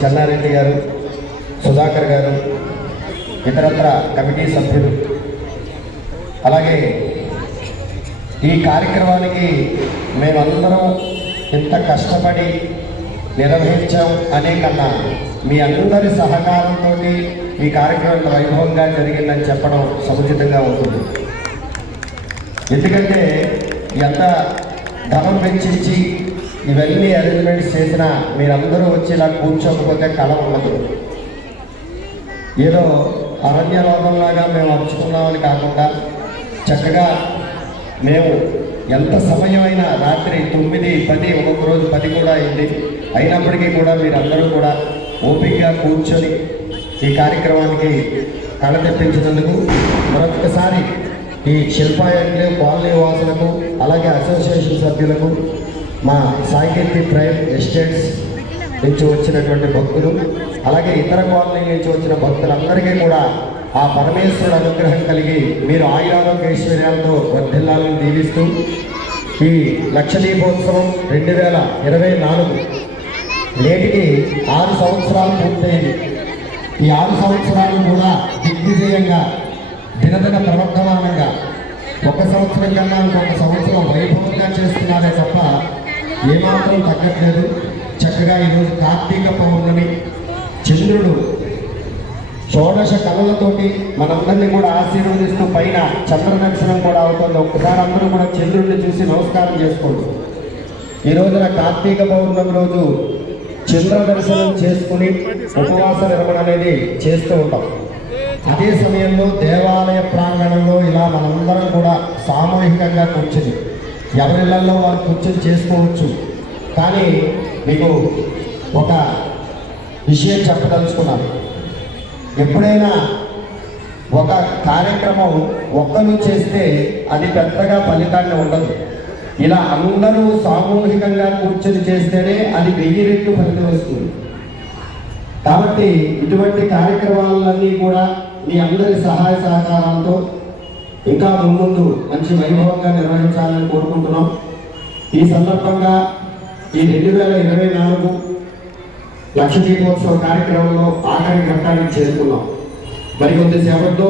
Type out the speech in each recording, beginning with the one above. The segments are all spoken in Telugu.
చెన్నారెడ్డి గారు సుధాకర్ గారు ఇతరత్ర కమిటీ సభ్యులు. అలాగే ఈ కార్యక్రమానికి మేమందరం ఇంత కష్టపడి నిర్వహించాం అనే కన్నా మీ అందరి సహకారంతో ఈ కార్యక్రమం వైభవంగా జరిగిందని చెప్పడం సముచితంగా ఉంటుంది ఎందుకంటే ఎంత ధనం వెచ్చించి ఇవన్నీ అరేంజ్మెంట్స్ చేసినా మీరందరూ వచ్చి ఇలా కూర్చోకపోతే కళ ఉండదు. ఏదో అరణ్య లోకంలాగా మేము అర్చుకున్నామని కాకుండా చక్కగా మేము ఎంత సమయమైనా రాత్రి తొమ్మిది పది ఒక్కొక్క రోజు పది కూడా అయింది. అయినప్పటికీ కూడా మీరందరూ కూడా ఓపికగా కూర్చొని ఈ కార్యక్రమానికి కళ తెప్పించినందుకు మరొకసారి ఈ శిల్పా కాలనీ వాసులకు అలాగే అసోసియేషన్ సభ్యులకు మా సాయికీర్తి ప్రైమ్ ఎస్టేట్స్ నుంచి వచ్చినటువంటి భక్తులు అలాగే ఇతర కాలనీ నుంచి వచ్చిన భక్తులందరికీ కూడా ఆ పరమేశ్వరుడు అనుగ్రహం కలిగి మీరు ఆయురారోగ్య ఐశ్వర్యాలతో వర్ధిల్లాలని దీవిస్తూ ఈ లక్ష దీపోత్సవం రెండు వేల ఇరవై నాలుగు నేటికి ఆరు సంవత్సరాలు పూర్తయింది. ఈ ఆరు సంవత్సరాలు కూడా దిగ్విజయంగా దినదిన ప్రవర్ధమానంగా ఒక సంవత్సరం కన్నా ఇంకొక సంవత్సరం వైభవంగా చేస్తున్నారే తప్ప ఏమాత్రం తగ్గట్లేదు. చక్కగా ఈరోజు కార్తీక పౌర్ణమి. చంద్రుడు షోడశ కళలతోటి మనందరినీ కూడా ఆశీర్వదిస్తూ పైన చంద్ర దర్శనం కూడా అవుతుంది. ఒక్కసారి అందరూ కూడా చంద్రుడిని చూసి నమస్కారం చేసుకోండి. ఈ రోజున కార్తీక పౌర్ణమి రోజు చంద్ర దర్శనం చేసుకుని ఉపవాస నిర్వహణ అనేది చేస్తూ ఉంటాం. అదే సమయంలో దేవాలయ ప్రాంగణంలో ఇలా మనందరం కూడా సామూహికంగా కూర్చుని ఎవరిళ్ళలో వారు కూర్చొని చేసుకోవచ్చు. కానీ మీకు ఒక విషయం చెప్పదలుచుకున్నాను ఎప్పుడైనా ఒక కార్యక్రమం ఒక్కరు చేస్తే అది పెద్దగా ఫలితాన్ని ఉండదు. ఇలా అందరూ సామూహికంగా కూర్చొని చేస్తేనే అది వెయ్యి రెట్లు ఫలితం వస్తుంది. కాబట్టి ఇటువంటి కార్యక్రమాలన్నీ కూడా మీ అందరి సహాయ సహకారాలతో ఇంకా ముందు మంచి వైభవంగా నిర్వహించాలని కోరుకుంటున్నాం. ఈ సందర్భంగా ఈ రెండు వేల ఇరవై నాలుగు లక్ష దీపోత్సవ కార్యక్రమంలో ఆఖరి ఘట్టానికి చేరుకున్నాం. మరికొద్ది కొద్దిసేపట్లో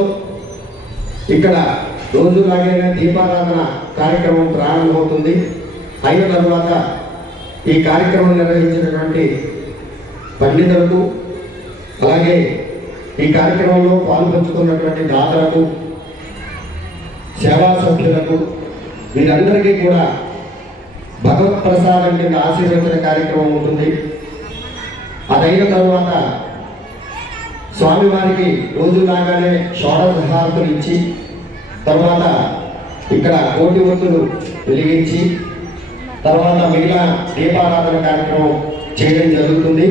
ఇక్కడ రోజు రోజులాగైనా దీపారాధన కార్యక్రమం ప్రారంభమవుతుంది. అయిన తర్వాత ఈ కార్యక్రమం నిర్వహించినటువంటి పండితులకు అలాగే ఈ కార్యక్రమంలో పాల్పంచుకున్నటువంటి దాతలకు సేవా సభ్యులకు వీరందరికీ కూడా భగవత్ ప్రసాదం కింద ఆశీర్వచన కార్యక్రమం ఉంటుంది. అదైన తర్వాత స్వామివారికి రోజులాగానే షోడహారతులు ఇచ్చి తర్వాత ఇక్కడ కోటి ఒత్తులు వెలిగించి తర్వాత మిగిలిన దీపారాధన కార్యక్రమం చేయడం జరుగుతుంది.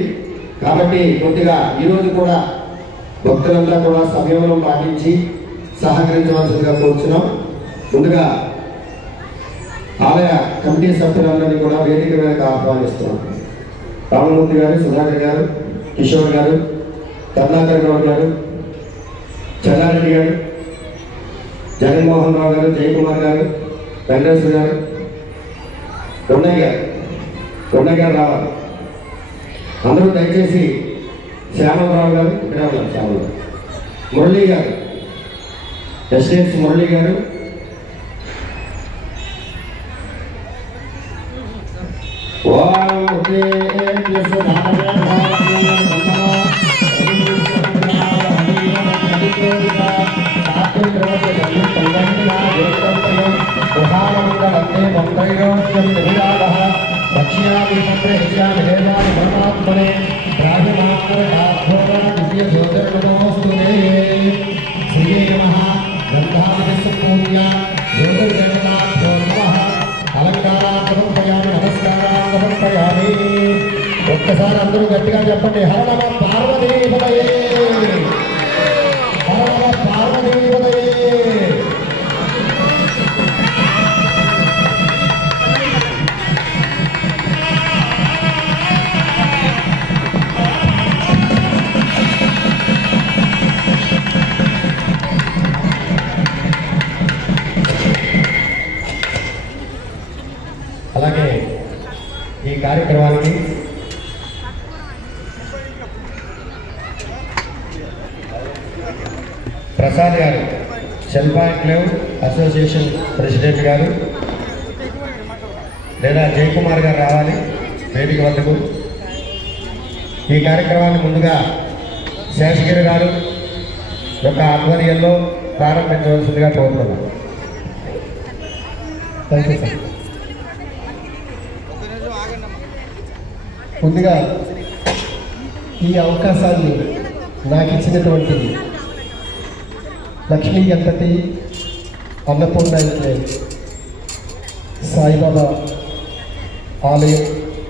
కాబట్టి కొద్దిగా ఈరోజు కూడా భక్తులంతా కూడా సమయంలో పాటించి సహకరించవలసిందిగా కోరుచున్నాం. ముందుగా ఆలయ కమిటీ సభ్యులందరినీ కూడా వేదిక మీదకి ఆహ్వానిస్తున్నాం. రామమూర్తి గారు సుధాకర్ గారు కిషోర్ గారు కరుణాకర్ గౌడ్ గారు చెల్లారెడ్డి గారు జగన్మోహన్ రావు గారు జయకుమార్ గారు వెంకటేశ్వర గారు రొన్నయ్య గారు రొన్నయ్య గారు రావాలి. అందరూ దయచేసి శ్యామలరావు గారు ఇక్కడే ఉన్నారు శ్యామలరావు. మురళీ గారు ఎస్టేట్స్ మురళీ గారు. ఓకే ఓం ఉదేభ్యస్సు రక్ష్యామి శ్రీ నమ గంధామస్య జ్యోతిర్గణనాథో నమ అలంకారాన్ని నమస్కారాన్ని సమర్పయామి ఒక్కసారి అందరూ గట్టిగా చెప్పండి హర నమ అసోసియేషన్ ప్రెసిడెంట్ గారు లేదా జయకుమార్ గారు రావాలి వేదిక వద్దకు. ఈ కార్యక్రమాన్ని ముందుగా శేషగిరి గారు యొక్క ఆధ్వర్యంలో ప్రారంభించవలసిందిగా కోరుతున్నాం. థ్యాంక్ యూ సార్ ముందుగా ఈ అవకాశాన్ని నాకు ఇచ్చినటువంటి లక్ష్మీ గణపతి అన్నపూర్ణ అయితే సాయిబాబా ఆలయం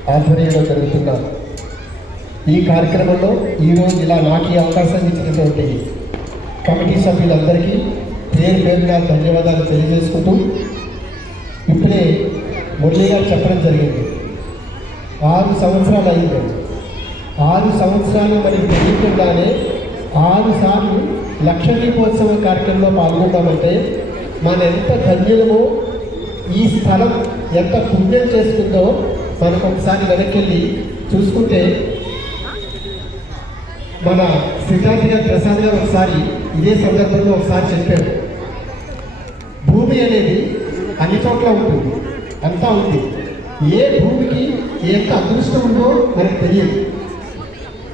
ఆధ్వర్యంలో జరుగుతున్న ఈ కార్యక్రమంలో ఈరోజు ఇలా నాకు ఈ అవకాశాన్ని ఇచ్చినటువంటి కమిటీ సభ్యులందరికీ పేరు పేరుగా ధన్యవాదాలు తెలియజేసుకుంటూ ఇప్పుడే మురళీ గారు చెప్పడం జరిగింది ఆరు సంవత్సరాలు అయింది ఆరు సంవత్సరాలు మరి తెలియకుండానే ఆరు సార్లు లక్ష దీపోత్సవ కార్యక్రమంలో పాల్గొందామంటే ఎంత ధన్యులమో. ఈ స్థలం ఎంత పుణ్యం చేసుకుందో మనకు ఒకసారి వెనక్కి వెళ్ళి చూసుకుంటే మన సిద్ధార్థి గారు ప్రసాద్ గారు ఒకసారి ఇదే సందర్భంలో ఒకసారి చెప్పారు. భూమి అనేది అన్ని చోట్ల ఉంటుంది అంతా ఉంది. ఏ భూమికి ఎంత అదృష్టం ఉందో మనకు తెలియదు.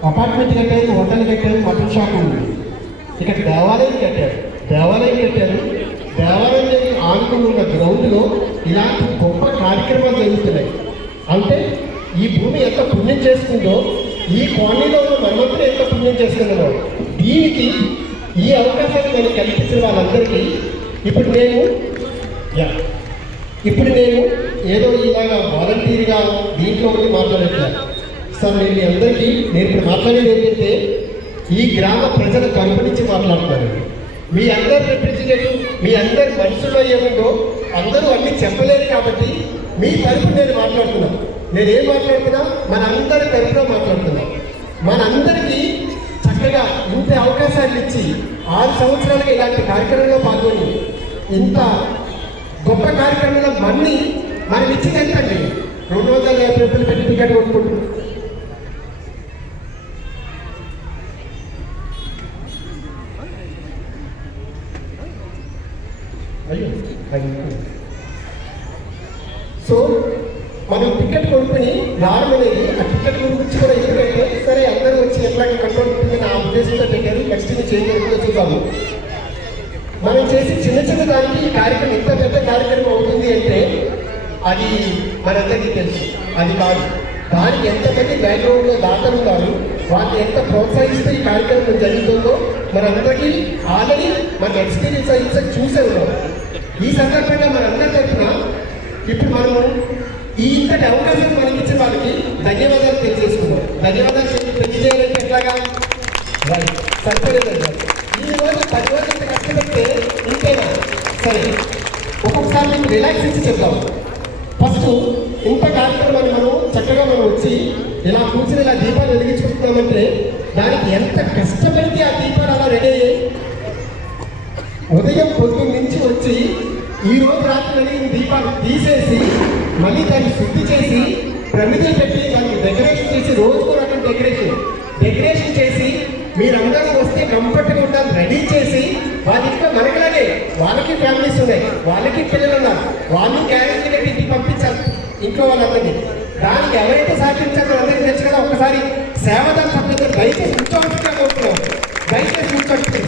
అపార్ట్మెంట్ కట్టారు హోటల్ కట్టారు మటన్ షాప్ ఉంది. ఇక్కడ దేవాలయం కట్టారు. దేవాలయం కట్టారు దేవాలయం ఆనుకుని ఉన్న గ్రౌండ్లో ఇలాంటి గొప్ప కార్యక్రమాలు జరుగుతున్నాయి. అంటే ఈ భూమి ఎంత పుణ్యం చేసుకుందో ఈ కాలనీలో ఉన్న మనమంతా ఎంత పుణ్యం చేసుకున్నామో దీనికి ఈ అవకాశాన్ని నేను కల్పించిన వాళ్ళందరికీ ఇప్పుడు నేను ఇప్పుడు నేను ఏదో ఇలాగా వాలంటీర్గా దీంట్లో ఉండి మాట్లాడట్లేదు సార్ నేను మీ అందరికీ నేను ఇప్పుడు మాట్లాడేది ఏంటంటే ఈ గ్రామ ప్రజల తరపు నుంచి మాట్లాడుతున్నాను మీ అందరి రిప్రజెంటేటివ్ మీ అందరి మనసులో ఏముందో అందరూ అన్ని చెప్పలేరు కాబట్టి మీ తరపు నేను మాట్లాడుతున్నా. నేను ఏం మాట్లాడుతున్నా? మన అందరి తరపున మాట్లాడుతున్నా. మనందరికీ చక్కగా ఇంత అవకాశాలు ఇచ్చి ఆరు సంవత్సరాలుగా ఇలాంటి కార్యక్రమంలో పాల్గొని ఇంత గొప్ప కార్యక్రమంలో మన్ని మనం ఇచ్చింది ఎంతండి రెండు వందల యాభై రూపాయలు పెట్టి టికెట్ కొనుక్కుంటున్నాం. అది మనందరికీ తెలుసు. అది కాదు. దానికి ఎంతమంది బ్యాక్గ్రౌండ్లో దాతలు ఉన్నారు వాటిని ఎంత ప్రోత్సహిస్తే ఈ కార్యక్రమం జరుగుతుందో మనందరికీ ఆల్రెడీ మన ఎక్స్పీరియన్స్ అయితే చూసే ఉన్నాం. ఈ సందర్భంగా మనందరి తరఫున ఇప్పుడు మనము ఈ ఇంతటి అవకాశం మనకి ఇచ్చిన వాళ్ళకి ధన్యవాదాలు తెలియజేసుకున్నాం ధన్యవాదాలు తెలియజేయాలంటే ఎట్లాగా? రైట్ సరిపోలేదండి. ఈ రోజు పది రోజులు కష్టపడితే ఇంతేనా? సరే. ఒక్కొక్కసారి మీకు రిలాక్స్ ఇచ్చి చెప్తాం ఫస్ట్ ఇంత కార్యక్రమాన్ని మనం చక్కగా మనం వచ్చి ఇలా కూర్చుని ఇలా దీపాలు వెలిగించుకుంటున్నామంటే దానికి ఎంత కష్టపడితే ఆ దీపాలు అలా రెడీ అయ్యాయి? ఉదయం పొద్దు నుంచి వచ్చి ఈ రోజు రాత్రి వెలిగిన దీపాలు తీసేసి మళ్ళీ దాన్ని శుద్ధి చేసి ప్రమిదలు పెట్టి దానికి డెకరేషన్ చేసి రోజుకు రకం డెకరేషన్ డెకరేషన్ చేసి మీరందరూ వస్తే కంఫర్ట్గా ఉండాలి రెడీ చేసి వాళ్ళ ఇంట్లో మనకలాగే వాళ్ళకి ఫ్యామిలీస్ ఉన్నాయి వాళ్ళకి పిల్లలు ఉన్నారు వాళ్ళు క్యారేజ్ ఇంట్లో దానికి ఎవరైతే సహకరించారో అందరికీ తెలుసు కదా ఒక్కసారి సేవదారు సభ్యులు దయచేసి కూర్చోవచ్చుగా కోరుతున్నాం దయచేసి కూర్చోవచ్చు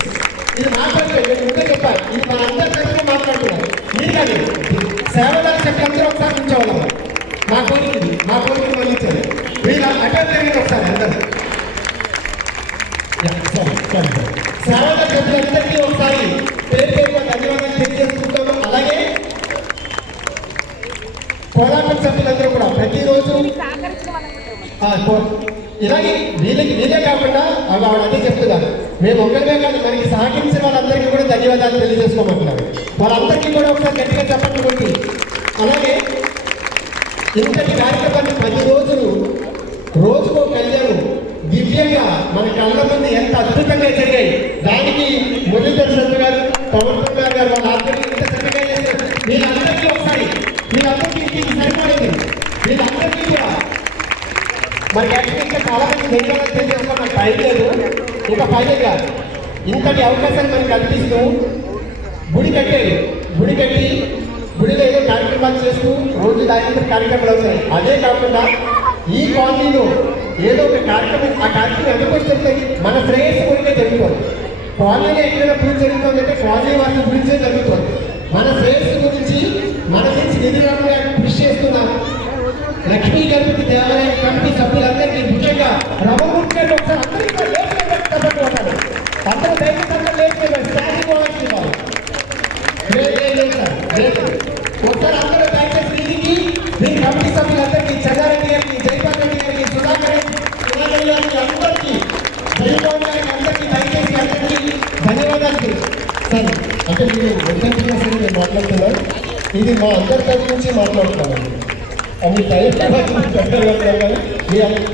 ఇది మాట్లాడలేదు నేను ముందే చెప్పాలి ఇది మన అందరి తరఫున మాట్లాడుతున్నాం మీరు కానీ సేవదారు సేవదాన సభ్యులందరూ ఒకసారి కూర్చోవాలమ్మా మా కోరిక ఇది. మా కోరిక మళ్ళించారు మీరు అటెండ్ జరిగింది ఒకసారి అందరూ. యా, సరే, కోలాటం సభ్యులందరూ కూడా ప్రతిరోజు ఇలాగే వీళ్ళకి వీళ్ళే కాకుండా అవి ఆవిడ అదే చెప్తున్నారు. మేము ఒక్కరిమే కాదు మనకి సహకరించిన వాళ్ళందరికీ కూడా ధన్యవాదాలు తెలియజేసుకోమంటున్నారు. వాళ్ళందరికీ కూడా ఒకసారి గట్టిగా చెప్పండి. కొట్టి అలాగే ఇంతటి కార్యక్రమాన్ని పది రోజులు రోజుకో కళ్యాణం దివ్యంగా మన కళ్ళ ముందు ఎంత అద్భుతంగా జరిగాయి. దానికి మురళీధర్ శర్మ గారు పవన్ కుమార్ గారు వాళ్ళ మరి యాక్చువల్లీ చాలా మంది ధన్యవాదాలు తెలియజేస్తాం నాకు టైం లేదు. ఇంకా ఫైనల్గా ఇంతటి అవకాశం మనకు కల్పిస్తూ గుడి కట్టేది. గుడి కట్టి గుడిలో ఏదో కార్యక్రమాలు చేస్తూ రోజు దానికి కార్యక్రమాలు అవుతాయి. అదే కాకుండా ఈ కాలనీలో ఏదో ఒక కార్యక్రమం ఆ కార్యక్రమం ఎందుకు వస్తుంది మన శ్రేయస్సు గురికే జరుగుతుంది. కాలనీలో ఎక్కడైనా పూజ జరుగుతుందంటే కాలనీ వాళ్ళ గురించే జరుగుతుంది. మన శ్రేయస్సు గురించి మన నుంచి నిధులను కృషి చేస్తున్నాం లక్ష్మీ గణపతి దేవాలయం కమిటీ సభ్యులందరికీ ముఖ్యంగా రమణమూర్తి ఒకసారి అందరికీ కూడా అందరూ దైవ తగ్గ లేచి నిలబడి. స్టాండింగ్ ఓవెన్స్ ఒకసారి అందరూ దయచేసి దీనికి దీని కమిటీ సభ్యులందరికీ చెల్లారెడ్డి గారికి జయపాల్ రెడ్డి గారికి సుధాకర్ రెడ్డి సుధాకర్ గారికి అందరికీ జయపాల్ గారికి అందరికీ దయచేసి అందరికీ ధన్యవాదాలు. సరే అంటే మీరు వద్దంటున్నా సరే నేను ఇది మా అందరి తరఫు నుంచి మాట్లాడుతున్నాను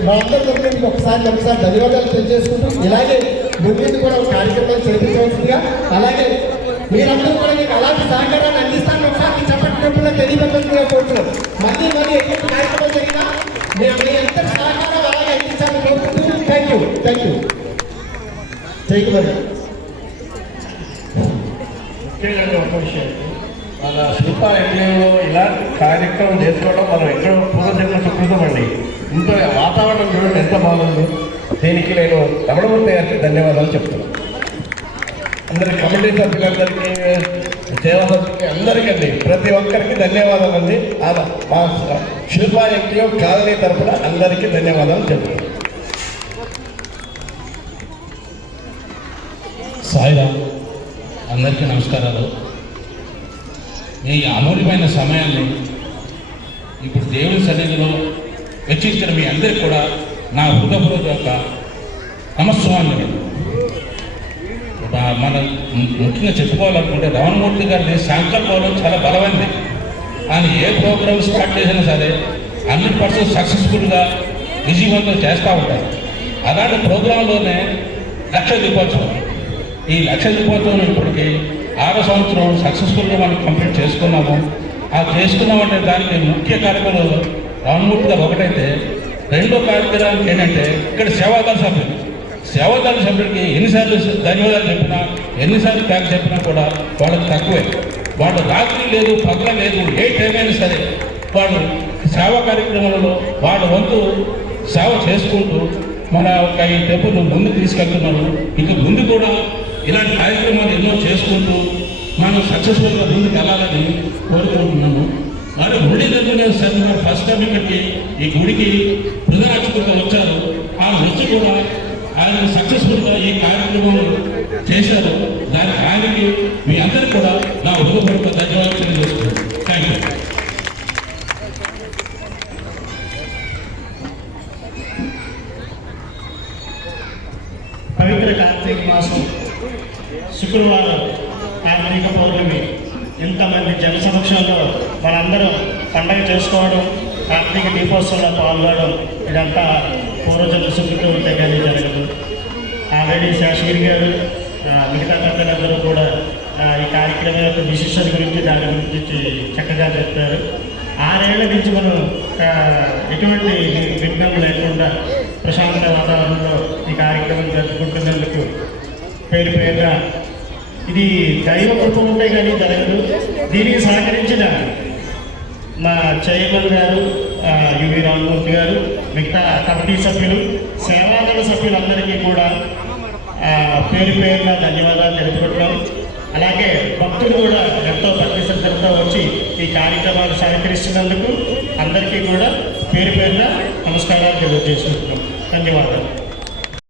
మా అందరి తరఫు నుంచి ఒకసారి ఒకసారి ధన్యవాదాలు తెలియజేసుకుంటూ ఇలాగే ముందు కూడా ఒక కార్యక్రమాలు చేయించవలసిందిగా అలాగే మీరందరూ కూడా మీకు అలాంటి సహకారాన్ని అందిస్తాను ఒకసారి చెప్పట్టినప్పుడు తెలియపడుతుందిగా కోరుతున్నాం. మళ్ళీ మళ్ళీ ఎటువంటి కార్యక్రమం జరిగినా మేము మీ అందరి సహకారం అలాగే అందించాలని కోరుకుంటూ థ్యాంక్ యూ థ్యాంక్ యూ జై కుమార్ ముఖ్యంగా ఒక విషయం మన శిల్ప యజ్ఞంలో ఇలాంటి కార్యక్రమం చేసుకోవడం మనం ఎక్కడో పూర్వజన్మ సుకృతం అండి ఇంత వాతావరణం చూడండి ఎంత బాగుంది. దీనికి నేను రమణమూర్తి గారికి ధన్యవాదాలు చెప్తున్నాను అందరి కమిటీ సభ్యులందరికీ సేవా సభ్యులకి అందరికండి ప్రతి ఒక్కరికి ధన్యవాదాలు అండి. మా శిల్ప కాలనీ తరఫున అందరికీ ధన్యవాదాలు చెప్తున్నాను సాయిరామ్ అందరికీ నమస్కారాలు. ఈ అమూల్యమైన సమయాన్ని దేవుని సన్నిధిలో వెచ్చించిన మీ అందరికీ కూడా నా హృదయపూర్వక నమస్వామి మన ముఖ్యంగా చెప్పుకోవాలనుకుంటే రమణమూర్తి గారిని సంకల్పంలో చాలా బలమైంది. ఆయన ఏ ప్రోగ్రామ్ స్టార్ట్ చేసినా సరే హండ్రెడ్ పర్సెంట్ సక్సెస్ఫుల్గా విజయవంతం చేస్తూ ఉంటారు. అలాంటి ప్రోగ్రాంలోనే లక్ష దీపోత్సవం. ఈ లక్ష దీపోత్సవం ఇప్పటికి ఆరో సంవత్సరం సక్సెస్ఫుల్గా మనం కంప్లీట్ చేసుకున్నాము. ఆ చేసుకున్నామంటే దానికి ముఖ్య కార్యక్రమాలు రామమూర్తిగా ఒకటైతే రెండో కార్యక్రమానికి ఏంటంటే ఇక్కడ సేవాదార సభ్యులు. సేవాదార సభ్యుడికి ఎన్నిసార్లు ధన్యవాదాలు చెప్పినా ఎన్నిసార్లు ట్యాక్ చెప్పినా కూడా వాళ్ళకి తక్కువే. వాళ్ళు రాత్రి లేదు పగల లేదు ఏ టైం అయినా సరే వాళ్ళు సేవా కార్యక్రమాలలో వాళ్ళ వంతు సేవ చేసుకుంటూ మన ఒక ఈ టెంపుల్ ముందు తీసుకెళ్తున్నారు. ఇక ముందు కూడా ఇలాంటి కార్యక్రమాలు ఎన్నో చేసుకుంటూ మనం సక్సెస్ఫుల్గా ముందుకు వెళ్ళాలని కోరుకుంటున్నాము. మరి గుడి దగ్గర సార్ గారు ఫస్ట్ టైం ఇక్కడికి ఈ గుడికి ప్రధానర్చకులుగా వచ్చారు. ఆ వచ్చి కూడా ఆయన సక్సెస్ఫుల్గా ఈ కార్యక్రమం చేశారు. దానికి ఆయనకి మీ అందరికీ కూడా నా హృదయపూర్వక ధన్యవాదాలు తెలియజేస్తున్నాను. థ్యాంక్ యూ పవిత్ర కార్తీక మాసం శుక్రవారం. ఇంతమంది జన సమక్షంలో మనందరం పండగ చేసుకోవడం కార్తీక దీపోత్సవంలో పాల్గొనడం ఇదంతా పూర్వజన్మ సుఖితో ఉంటే కానీ జరగదు. ఆల్రెడీ శాశ్వరి గారు మిగతా పెద్దలందరూ కూడా ఈ కార్యక్రమం యొక్క విశిష్టత గురించి దాని గురించి చక్కగా చెప్పారు. ఆరేళ్ళ నుంచి మనం ఎటువంటి విఘ్నం లేకుండా ప్రశాంత వాతావరణంలో ఈ కార్యక్రమం జరుపుకుంటున్నందుకు పేరు పేరుగా ఇది దైవ కృప ఉంటే కానీ జరగదు. దీనికి సహకరించిన మా చైర్మన్ గారు యువి రామమూర్తి గారు మిగతా కమిటీ సభ్యులు సేవాదళ సభ్యులందరికీ కూడా పేరు పేరున ధన్యవాదాలు తెలుపుకుంటున్నాం. అలాగే భక్తులు కూడా ఎంతో భక్తి శ్రద్ధలతో వచ్చి ఈ కార్యక్రమాలు సహకరిస్తున్నందుకు అందరికీ కూడా పేరు పేరున నమస్కారాలు తెలియజేసుకుంటున్నాం. ధన్యవాదాలు.